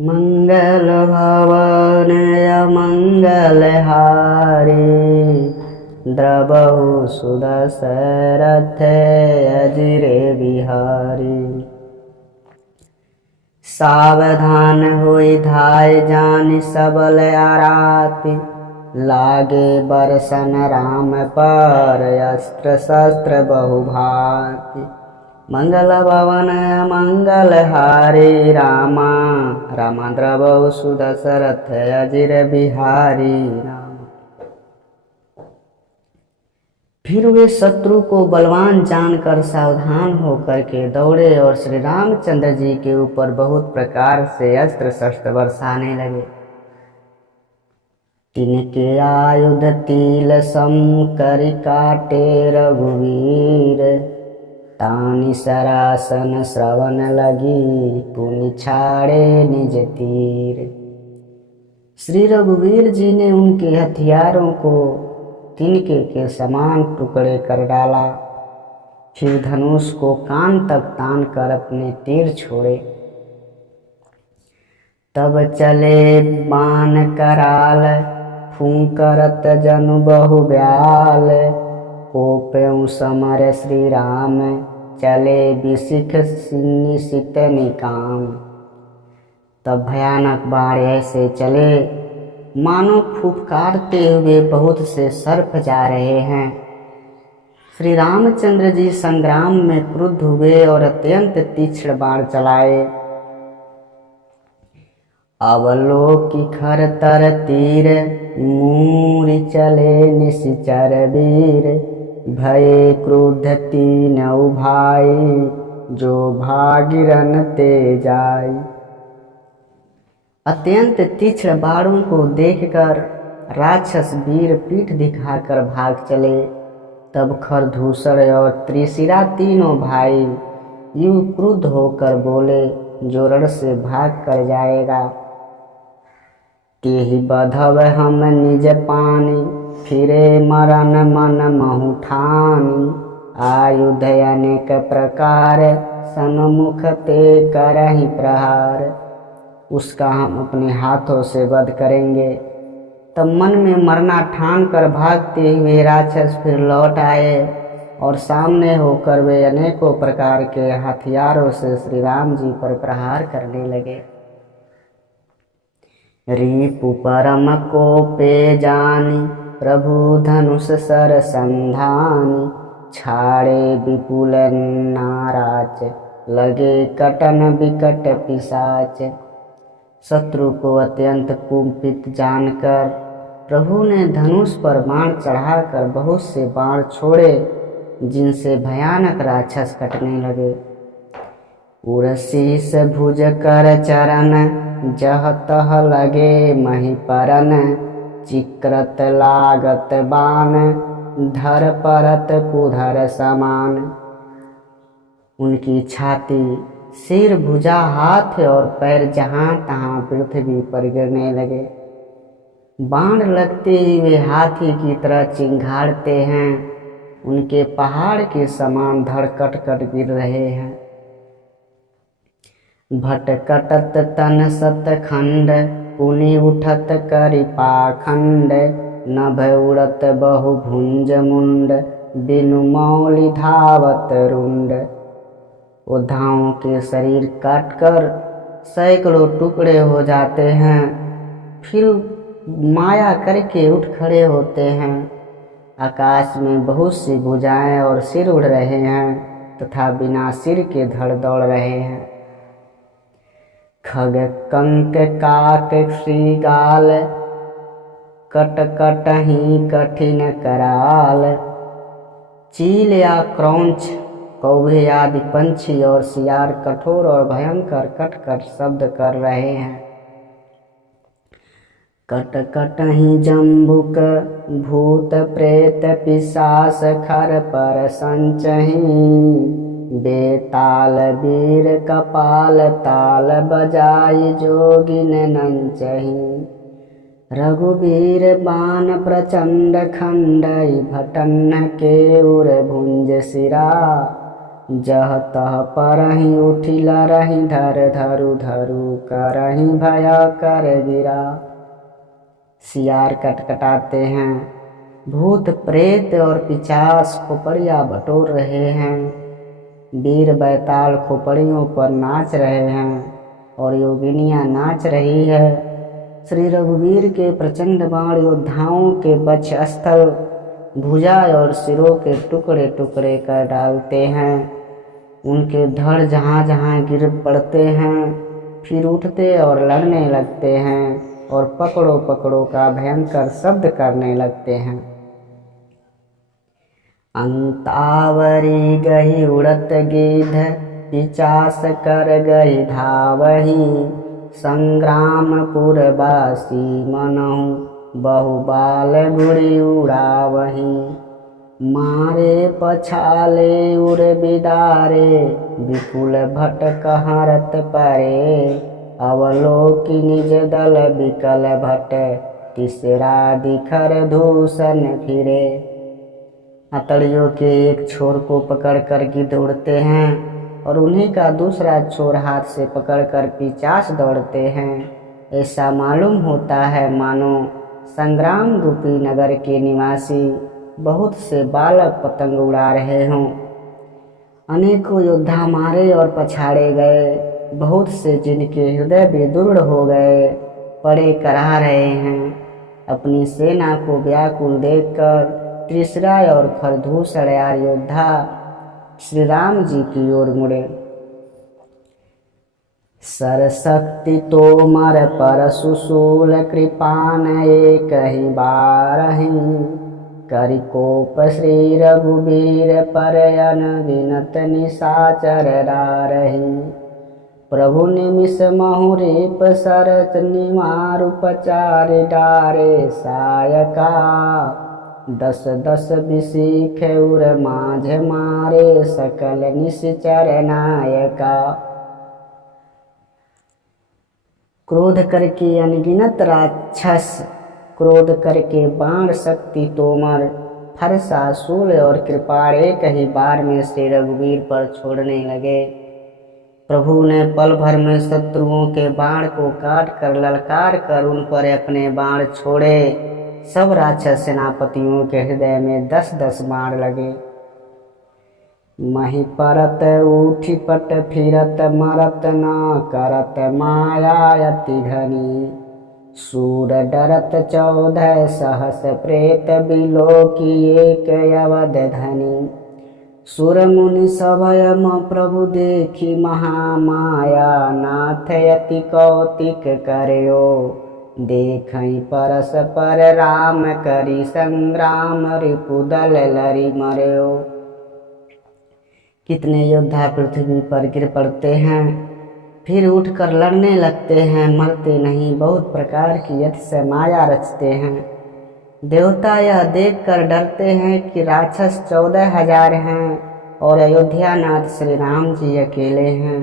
मंगल भवन मंगल हारी द्रवहु सुदशरथ अजिरे बिहारी। सावधान होई धाय जानि सबल आराति लागे बरसन राम पर अस्त्र शस्त्र बहुभाति। मंगल भवन मंगल हारी रामा रामा द्रवहु सुदशरथ अजिर बिहारी राम। फिर वे शत्रु को बलवान जानकर सावधान होकर के दौड़े और श्री रामचंद्र जी के ऊपर बहुत प्रकार से अस्त्र शस्त्र बरसाने लगे। तिनके आयुध तिल सम करि काटे रघुवीर तानि सरासन श्रवण लगी पुनि छाड़े निज तीर। श्री रघुवीर जी ने उनके हथियारों को तिनके के समान टुकड़े कर डाला। फिर धनुष को कान तक तान कर अपने तीर छोड़े। तब चले बाण कराल फूंकरत जनु बहु ब्याल कोप्यउ समर श्री राम चले बिसिख निशित निकाम। तब भयानक बाण ऐसे चले मानो फुफकारते हुए बहुत से सर्प जा रहे हैं। श्री रामचंद्र जी संग्राम में क्रुद्ध हुए और अत्यंत तीक्ष्ण बाण चलाए। अवलोकि खर तर तीर मूरि चले निशिचर वीर भये क्रुद्ध तीनऊ भाई जो भागिरन ते जाई। अत्यंत तीक्ष्ण बाणों को देखकर राक्षस वीर पीठ दिखाकर भाग चले। तब खरदूषण और त्रिशिरा तीनों भाई यूं क्रुद्ध होकर बोले जो रण से भाग कर जाएगा तेहि बधव हम निज पानी फिरे मरण मन महु ठानी। आयुध अनेक प्रकार सन्मुख ते करहि प्रहार। उसका हम अपने हाथों से वध करेंगे। तब मन में मरना ठान कर भागते हुए राक्षस फिर लौट आए और सामने होकर वे अनेकों प्रकार के हथियारों से श्री राम जी पर प्रहार करने लगे। रिपु परम कोपे जानी प्रभु धनुष सर संधानी छाड़े विपुल नाराच लगे कटन विकट पिशाच। शत्रु को अत्यंत कुपित जानकर प्रभु ने धनुष पर बाण चढ़ाकर बहुत से बाण छोड़े जिनसे भयानक राक्षस कटने लगे। उरशीस भुज कर चरण जह तह लगे मही परन चिक्रत लागत बाण धर परत कुधर समान। उनकी छाती सिर भुजा हाथ और पैर जहाँ तहाँ पृथ्वी पर गिरने लगे। बाण लगते ही वे हाथी की तरह चिंघाड़ते हैं। उनके पहाड़ के समान धड़ कट कट गिर रहे हैं। भटकटत तन सत खंड पुनि उठत करि पाखंड नभ उड़त बहु भुंज मुंड बिनु मौलि धावत रुंड। उद्धाओं के शरीर काटकर सैकड़ों टुकड़े हो जाते हैं फिर माया करके उठ खड़े होते हैं। आकाश में बहुत सी भुजाएं और सिर उड़ रहे हैं तथा बिना सिर के धड़ दौड़ रहे हैं। खग कंक काक श्रीगाल कट कटहि कठिन कराल। चील या क्रौंच कौवे आदि पंछी और सियार कठोर और भयंकर कट कट शब्द कर रहे हैं। कट कटहि जम्बुक भूत प्रेत पिशाच खर पर संचहि बेताल वीर कपाल ताल बजाई जोगिन नंचहि। रघुवीर बाण प्रचंड खंडई भटन के उर भुंज सिरा जह तह परहि उठिला रही धर धरु धरु करहि भय कर गिरा। सियार कटकटाते हैं, भूत प्रेत और पिशाच खोपड़ियाँ बटोर रहे हैं। वीर बैताल खोपड़ियों पर नाच रहे हैं और योगिनियाँ नाच रही है। श्री रघुवीर के प्रचंड बाण योद्धाओं के वक्षस्थल, भुजा और सिरों के टुकड़े टुकड़े कर डालते हैं। उनके धड़ जहाँ जहाँ गिर पड़ते हैं, फिर उठते और लड़ने लगते हैं और पकड़ो पकड़ो का भयंकर शब्द करने लगते हैं। अंतावरी गही उड़त गिद्ध, पिचास कर गई धावही। संग्रामपुर बासी मनहु, बहुबाल गुड़ी उड़ावही। मारे पछाले उर बिदारे, विपुल भट कहरत परे। अवलोकि निज दल बिकल भट, तीसरा दिखर दूषण फिरे। अतड़ियों के एक छोर को पकड़कर गिद्ध उड़ते हैं और उन्हीं का दूसरा छोर हाथ से पकड़कर पिचास दौड़ते हैं। ऐसा मालूम होता है मानो संग्राम रूपी नगर के निवासी बहुत से बालक पतंग उड़ा रहे हों। अनेकों योद्धा मारे और पछाड़े गए, बहुत से जिनके हृदय विदृढ़ हो गए पड़े कराह रहे हैं। अपनी सेना को व्याकुल देखकर त्रिशरा और खरदूषणयार योद्धा श्री राम जी की ओर मुड़े। सरशक्ति तोमर परशु शूल, कृपान एक ही बारहि। करिकोप श्री रघुबीर परयन, विनत निशाचर डारहि। प्रभु निमिष महुरीप सरच, निमारु पचारि डारे सायका। दस दस बिसीख उर माझ मारे, सकल निश्चर नायका। क्रोध करके अनगिनत राक्षस, क्रोध करके बाण शक्ति तोमर, फरसा शूल और कृपाण एक ही बार में श्री रघुवीर पर छोड़ने लगे। प्रभु ने पल भर में शत्रुओं के बाण को काट कर ललकार कर उन पर अपने बाण छोड़े। सब राक्षस सेनापतियों के हृदय में 10-10 बाण लगे। मही परत उठी पट फिरत, मरत न करत माया अति घनी। सूर डरत 14 सहस, प्रेत बिलोकी एक अवध धनी। सुर मुनि सभयम प्रभु देखी महामाया, नाथ अति कौतिक करयो। देखई परस पर राम करी, संग्राम रिपुदल लरि मरयो। कितने योद्धा पृथ्वी पर गिर पड़ते हैं, फिर उठकर लड़ने लगते हैं, मरते नहीं, बहुत प्रकार की अतिशय माया रचते हैं। देवता यह देखकर डरते हैं कि राक्षस 14,000 हैं और अयोध्या नाथ श्री राम जी अकेले हैं।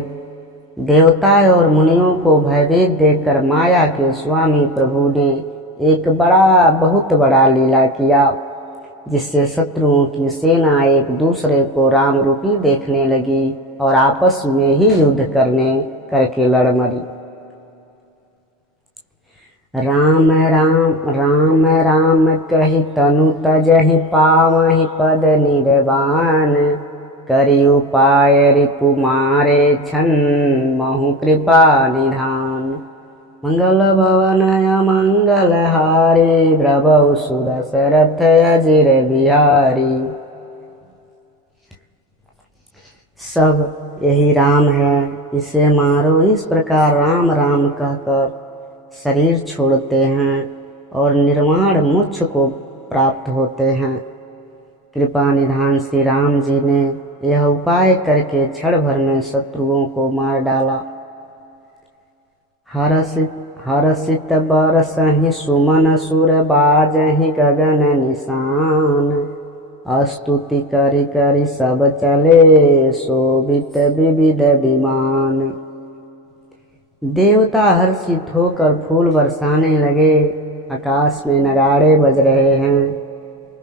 देवता और मुनियों को भयभीत देखकर माया के स्वामी प्रभु ने एक बहुत बड़ा लीला किया, जिससे शत्रुओं की सेना एक दूसरे को राम रूपी देखने लगी और आपस में ही युद्ध करके लड़ मरी। राम राम राम राम कही तनु तजहि, पावहि पद निर्वाण। करि उपाय रिपु मारे, छन महु कृपा निधान। मंगल भवन अमंगल हारी, द्रवहु सुदशरथ अजिर बिहारी। सब यही राम है, इसे मारो। इस प्रकार राम राम कहकर शरीर छोड़ते हैं और निर्वाण मोक्ष को प्राप्त होते हैं। कृपा निधान श्री राम जी ने यह उपाय करके क्षण भर में शत्रुओं को मार डाला। हरसित बरसहि सुमन, सुर बाजहि गगन निशान। स्तुति करि करि सब चले, शोभित विविध विमान। देवता हर्षित होकर फूल बरसाने लगे, आकाश में नगाड़े बज रहे हैं।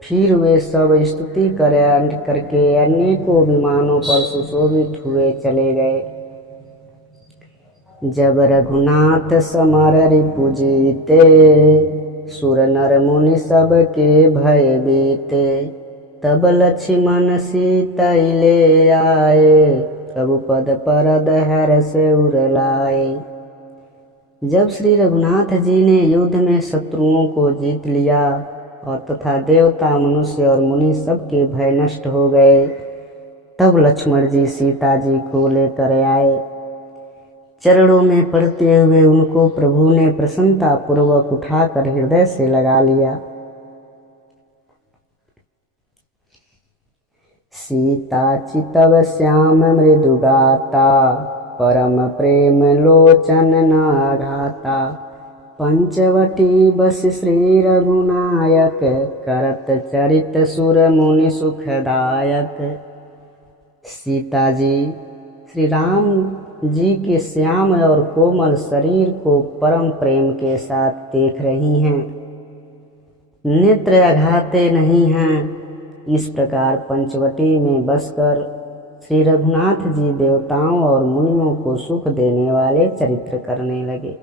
फिर वे सब स्तुति करके अनेकों विमानों पर सुशोभित हुए चले गए। जब रघुनाथ समर रिपु जीते, सुर नर मुनि सब के भय बीते। तब लक्ष्मण सीता ले आए, प्रभु पद परद हर्ष उर लाए। जब श्री रघुनाथ जी ने युद्ध में शत्रुओं को जीत लिया और तथा देवता मनुष्य और मुनि सबके भय नष्ट हो गए, तब लक्ष्मण जी सीता जी को लेकर आए। चरणों में पड़ते हुए उनको प्रभु ने प्रसन्नता पूर्वक उठाकर हृदय से लगा लिया। सीता चितव श्याम मृदु गाता, परम प्रेम लोचन न घाता। पंचवटी बस श्री रघुनायक, करत चरित सुर मुनि सुखदायक। सीता जी श्री राम जी के श्याम और कोमल शरीर को परम प्रेम के साथ देख रही हैं, नेत्र अघाते नहीं हैं। इस प्रकार पंचवटी में बसकर श्री रघुनाथ जी देवताओं और मुनियों को सुख देने वाले चरित्र करने लगे।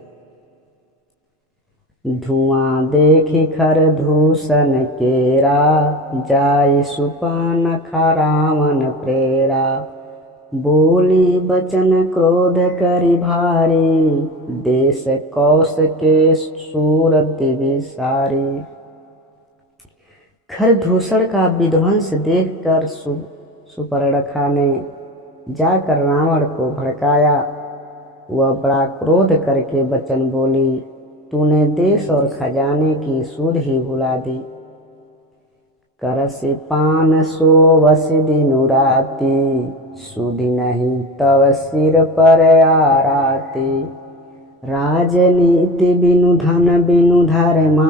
धुआं देखी खर धूषण केरा, जाई सुपनखा रावण प्रेरा। बोली बचन क्रोध करि भारी, देश कौश के सूरति विसारी। खरदूषण का विध्वंस देखकर सुपर्णखा ने जाकर रावण को भड़काया। वह बड़ा क्रोध करके वचन बोली, तूने देश और खजाने की सुध ही भुला दी। करसि पान सोवस दिनु राति, सुधि नहीं तव सिर पर आराती। राजनीति बिनु धन बिनु धर्मा,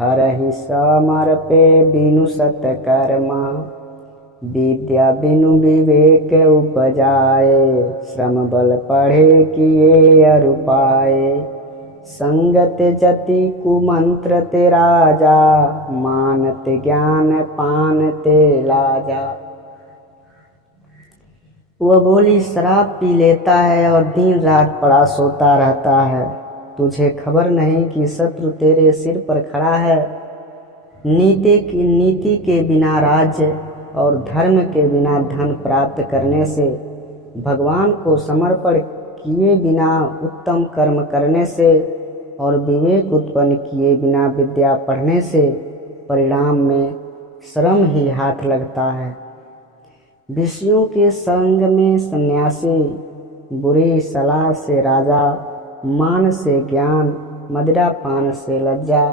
हरहि समर पे बिनु सत्कर्मा। विद्या बिनु विवेक उपजाए, श्रम बल पढ़े किए अरु पाए। संगत जति कुमंत्र ते राजा, मानत ज्ञान पान ते लाजा। वह बोली, शराब पी लेता है और दिन रात पड़ा सोता रहता है। तुझे खबर नहीं कि शत्रु तेरे सिर पर खड़ा है। नीति के बिना राज्य और धर्म के बिना धन प्राप्त करने से, भगवान को समर्पण किए बिना उत्तम कर्म करने से और विवेक उत्पन्न किए बिना विद्या पढ़ने से परिणाम में श्रम ही हाथ लगता है। विषयों के संग में सन्यासी, बुरी सलाह से राजा, मान से ज्ञान, मदिरा पान से लज्जा।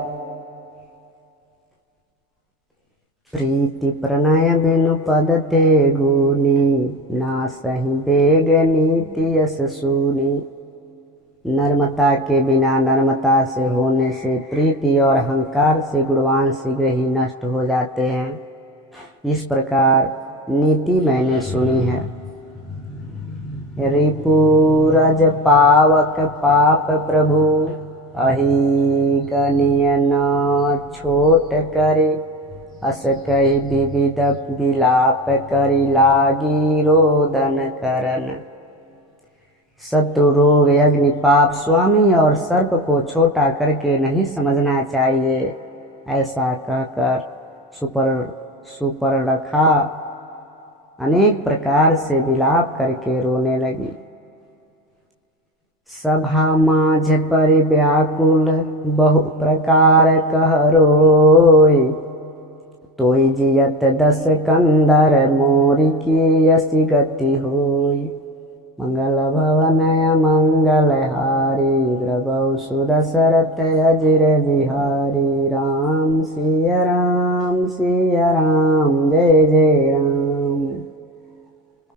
प्रीति प्रणय बिनु पद ते गुनी, ना सही बेग नीति यस सूनी। नर्मता के बिना नर्मता से होने से, प्रीति और अहंकार से गुणवान शीघ्र ही नष्ट हो जाते हैं। इस प्रकार नीति मैंने सुनी है। रिपुरज पावक पाप प्रभु, अहि गनिय न छोट करे। अस कही विविध विलाप करी, लागी रोदन करन। शत्रु रोग अग्नि पाप स्वामी और सर्प को छोटा करके नहीं समझना चाहिए। ऐसा कहकर सुपर्णखा अनेक प्रकार से विलाप करके रोने लगी। सभा माझ परि व्याकुल, बहु प्रकार कह रोई। तोई जियत दस कंदर, मोरी की यसी गति होई। मंगल भवन मंगल हारी, द्रवौ सुदशरथ अजिर बिहारी। राम सिया राम, जय जय